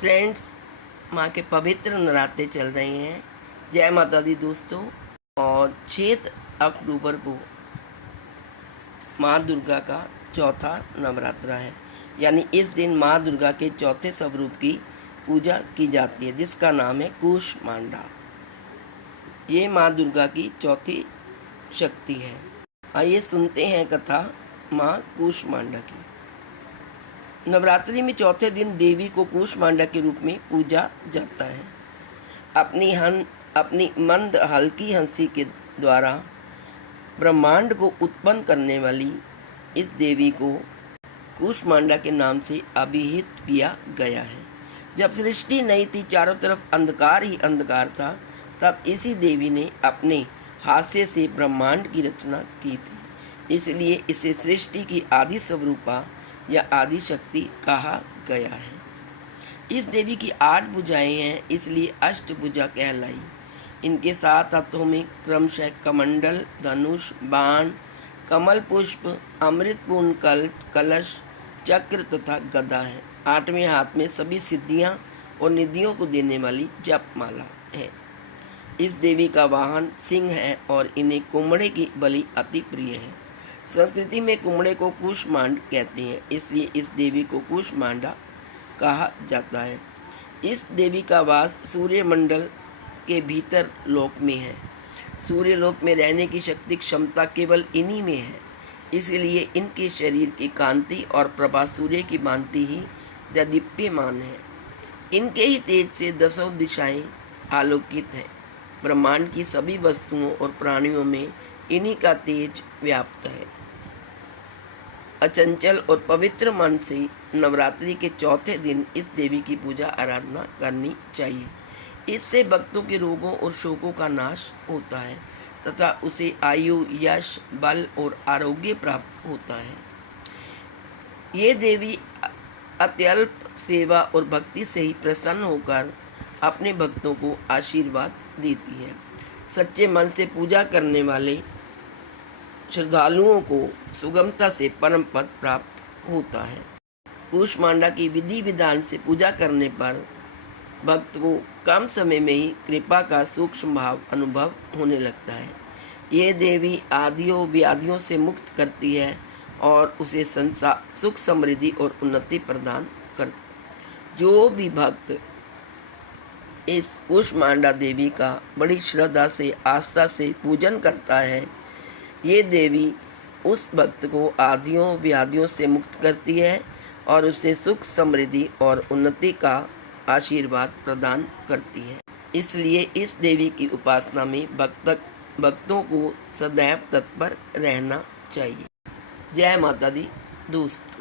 Friends, माँ के पवित्र नवरात्रे चल रहे हैं। जय माता दी दोस्तों। और 6 अक्टूबर को माँ दुर्गा का चौथा नवरात्रा है, यानी इस दिन माँ दुर्गा के चौथे स्वरूप की पूजा की जाती है, जिसका नाम है कूष्मांडा। ये माँ दुर्गा की चौथी शक्ति है। आइए सुनते हैं कथा माँ कूष्मांडा की। नवरात्रि में चौथे दिन देवी को कूष्मांडा के रूप में पूजा जाता है। अपनी मंद हल्की हंसी के द्वारा ब्रह्मांड को उत्पन्न करने वाली इस देवी को कूष्मांडा के नाम से अभिहित किया गया है। जब सृष्टि नई थी, चारों तरफ अंधकार ही अंधकार था, तब इसी देवी ने अपने हास्य से ब्रह्मांड की रचना की थी। इसलिए इसे सृष्टि की आदि स्वरूपा या आदि शक्ति कहा गया है। इस देवी की 8 भुजाएं हैं, इसलिए अष्टभुजा कहलाई। इनके 7 हाथों में क्रमशः कमंडल, धनुष, बाण, कमल पुष्प, अमृतपूर्ण कलश, चक्र तथा गदा है। 8वें हाथ में सभी सिद्धियां और निधियों को देने वाली जपमाला है। इस देवी का वाहन सिंह है और इन्हें कुम्हड़े की बलि अति प्रिय है। संस्कृति में कुम्हड़े को कूष्मांड कहते हैं, इसलिए इस देवी को कूष्मांडा कहा जाता है। इस देवी का वास सूर्य मंडल के भीतर लोक में है। सूर्य लोक में रहने की शक्ति क्षमता केवल इन्हीं में है, इसलिए इनके शरीर की कांति और प्रभा सूर्य की भांति ही दीप्यमान है। इनके ही तेज से 10 दिशाएं आलोकित हैं। ब्रह्मांड की सभी वस्तुओं और प्राणियों में इन्हीं का तेज व्याप्त है। अचंचल और पवित्र मन से नवरात्रि के चौथे दिन इस देवी की पूजा आराधना करनी चाहिए। इससे भक्तों के रोगों और शोकों का नाश होता है तथा उसे आयु, यश, बल और आरोग्य प्राप्त होता है। ये देवी अत्यल्प सेवा और भक्ति से ही प्रसन्न होकर अपने भक्तों को आशीर्वाद देती है। सच्चे मन से पूजा करने वाले श्रद्धालुओं को सुगमता से परम पद प्राप्त होता है। कूष्मांडा की विधि विधान से पूजा करने पर भक्त को कम समय में ही कृपा का सूक्ष्म भाव अनुभव होने लगता है। ये देवी आदियों व्याधियों से मुक्त करती है और उसे संसार सुख, समृद्धि और उन्नति प्रदान करती। जो भी भक्त इस कूष्मांडा देवी का बड़ी श्रद्धा से, आस्था से पूजन करता है, ये देवी उस भक्त को आदियों व्याधियों से मुक्त करती है और उसे सुख, समृद्धि और उन्नति का आशीर्वाद प्रदान करती है। इसलिए इस देवी की उपासना में भक्तों को सदैव तत्पर रहना चाहिए। जय माता दी दोस्तों।